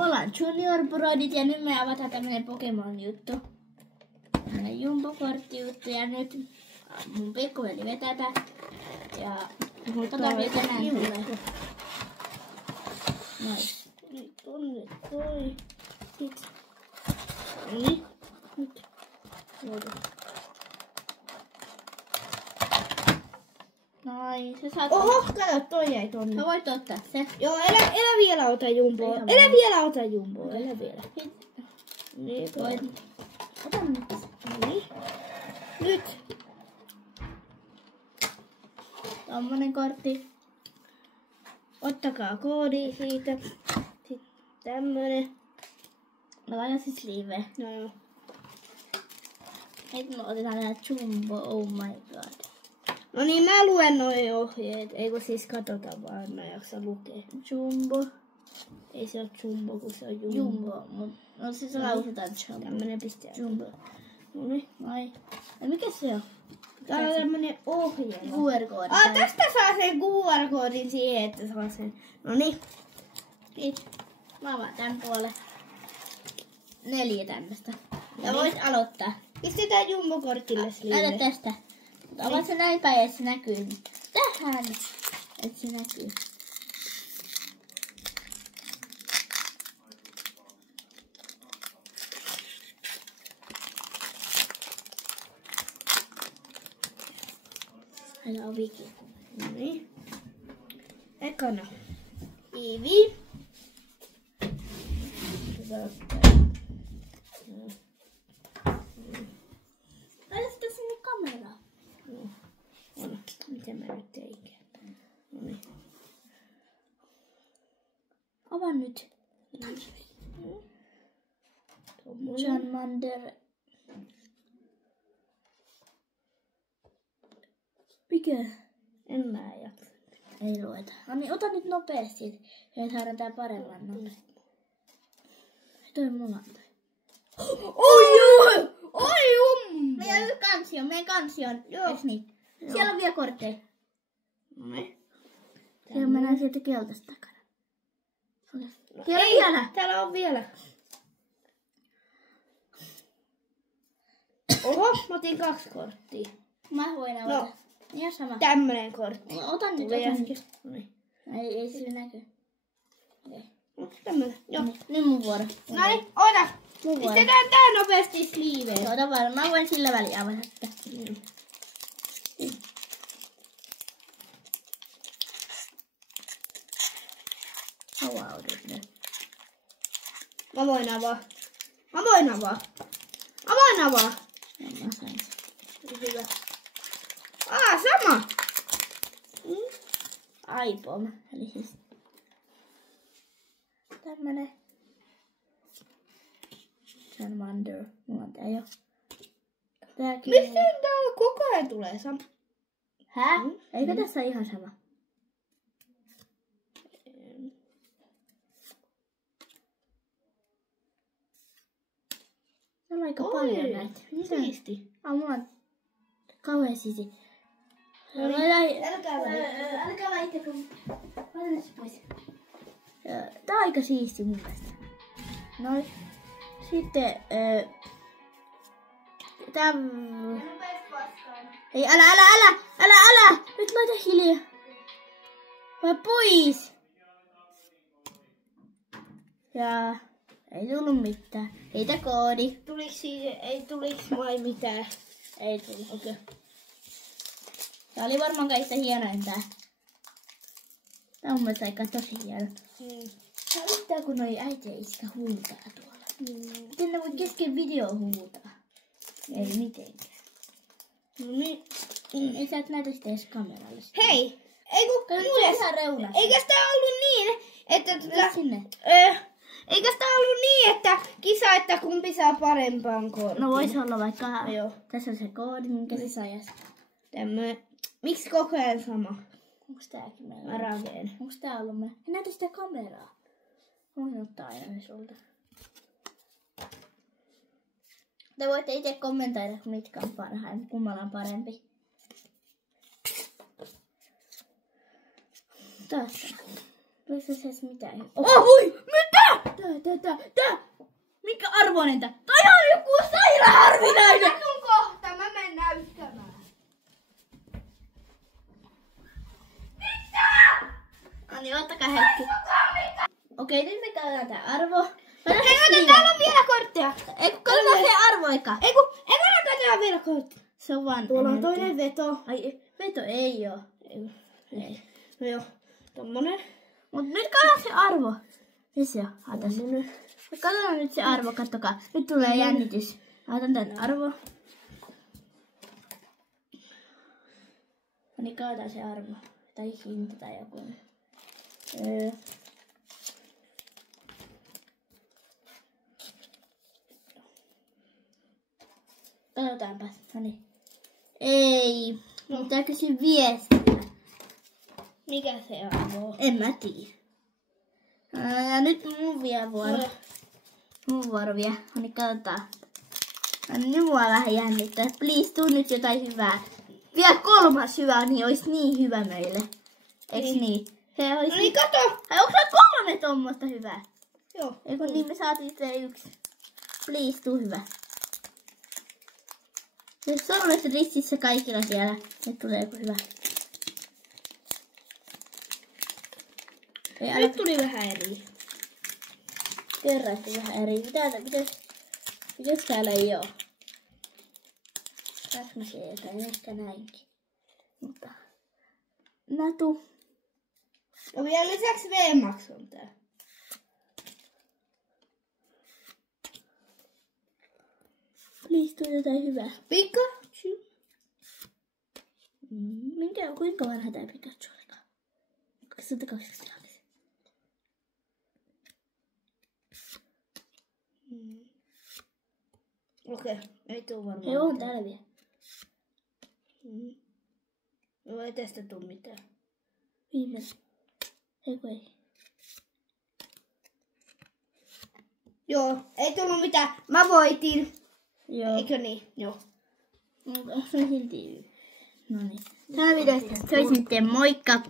Me ollaan Junior Brodit ja nyt me avataan tämmönen Pokemon juttu. Tämmönen Jumbo-kortti juttu ja nyt mun pikkuveli vetää tää. Ja otan vielä tänään tulee. Nois. Nyt toi. Sit. Noniin. Nyt. Noita. Noin, se saat... Oho, kato, toi jäi tonne. Sä voit ottaa se. Joo, älä vielä ota jumboa. Ihan Älä vielä ota jumboa, älä vielä. Niin, Voit. Ota nyt. Noniin. Nyt. Tommonen kortti. Ottakaa koodi siitä. Sitten tämmönen. Mä laitan siis liiveä. No joo. Nyt me otetaan tää Jumbo, oh my god. No niin, mä luen noi ohjeet. Eikö siis katota vaan, mä jaksa lukea. Jumbo. Ei se oo jumbo, kun se on jumbo. Jumbo. No siis lausutaan Jumbo. Tämmönen piste. Jumbo. Noniin. Ai. No mikä se on? Täällä on tämmönen ohjelma. QR-koodi. Tästä saa sen QR-koodin siihen, että saa sen. Noniin. Kiitos. Mä avaan tän puolen. 4 tämmöstä. Ja voit aloittaa. Pistetään jumbo-kortille Näytä sille. tästä. Avaat se näin päin, että se näkyy. Tähän. Että se näkyy. Aina ovikin. Noniin. Ekana. Iivi. Laita sitä sinne kameraan. On. Miten mä nyt teinkään? Noniin. Avaa nyt. Tommonen. Charmander. Mikä? En mä jaksa. Ei lueta. No niin, ota nyt nopeasti, että saadaan tää paremman noin. Toi mulla on toi. Oi Meidän kansion. Joo. Eiks niin? Siellä on vielä kortteja. Noniin. Siellä mennään sieltä keltaista takana. Siellä Ei, vielä. täällä on vielä. Oho, mä otin 2 korttia. Mä voin avata. No. Ihan sama. Tämmönen kortti. No, ota nyt, Tuli ota äsken. nyt. Noniin. Ei sillä näky. Tämmönen. Joo. Nyt mun vuoro. Noniin, ota. Mun vuoro. Pistetään tää nopeasti sleeveen. Joo, ota vaan. Mä voin sillä väliin avata sitä. Avaudut nyt. Mä voin avaa. Ja mä sain sen. Hyvä. Sama. iPhone. Eli siis tämmönen Charmander. Mulla on tää jo. Tääkin. Mistä täällä koko ajan tulee sama? Hä? Eikö tässä ihan sama? Täällä on aika paljon näitä. Siisti. Mulla on kauhean sisi. Älkää väitä, kun... Laita se pois. Tää on aika siisti mun mielestä. Noin. Sitten... Tää... Ei, älä! Nyt laita hiljaa. Vai pois! Ja... Ei tullut mitään. Heitä koodi. Ei tuliks vai mitään? Ei tullut. Okei. Tää oli varmaan kaikista hienoin tää. Tää on mun mielestä aika tosi hieno. Tää yhtään kun noi äiti ja iskä huutaa tuolla. Miten ne voi kesken video huutaa? Ei mitenkään. Noniin. Ei sä et näytä sitä edes kameralle. Hei! Ihan reunassa. Eikös tää ollut niin, että... Mene sinne. Eikös tää ollut niin, että kisa, että kumpi saa parempaan kortin? No vois olla vaikka... Joo. Tässä on se koodi, minkä se sai äsken. Tämmönen. Miksi koko ajan sama? Onks tääkin meillä? Araveen. Onks tää ollut meillä? En näytä sitä kameraa. Voin ottaa aina ne sulta. Te voitte itse kommentoida, mitkä on parhain, kummalla on parempi. Taas. Tuliko se mitään? Oi! Mitä? Tää! Mikä arvoinen tää? Toi on joku sairaan harvinainen! Mä tuun kohta, mä menen näyttämään. No niin, ottakaa hetki. Okei, nyt me käydään tää arvo. Hei, täällä on vielä kortteja. Ei kun katsotaan se arvoika. Ei kun, katsotaan vielä kortteja. Se on vaan... Tuolla on toinen veto. Ai, veto ei oo. Ei. No joo, tommonen. Mut nyt katsotaan se arvo. Missä on? Ota se. Katsotaan nyt se arvo, kattokaa. Nyt tulee jännitys. Otan tän arvo. No niin, katsotaan se arvo. Tai hinta tai joku. Katsotaanpa. No niin. Ei. Pitää kysyä viestiä. Mikä se arvo? En mä tiedä. Ja nyt mun vielä vuoro. Mun vuoro vielä. No niin, katsotaan. No niin, nyt mua vähän jännittää. Please, tuu nyt jotain hyvää. Vielä 3. hyvä, niin olisi niin hyvä meille. Eiks niin? Se olisi... No niin, kato! Ai onko se 3 tommoista hyvää? Joo. Eikö niin me saatiin se 1. Please, tuu hyvä. Jos sormet ristissä kaikilla siellä, nyt tulee joku hyvä. Ei, Nyt tuli vähän eri. Kerrasti vähän eri. Mitäs täällä ei oo? Rasmaseeta, ehkä näinkin. Mutta... Natu. Ja vielä lisäksi V-Max on tää. Please, tuu jotain hyvää. Pikachu. Kuinka vanha tää Pikachu olikaan? 2012. Okei, ei tuu varmaan. Ei oo täällä vielä. No ei tästä tuu mitään. Viimeinen. Eikö ei? Joo, ei tullut mitään. Mä voitin. Joo. Eikö niin? Joo. Onko se silti? No niin. Tää videosta se olisi nyt moikka!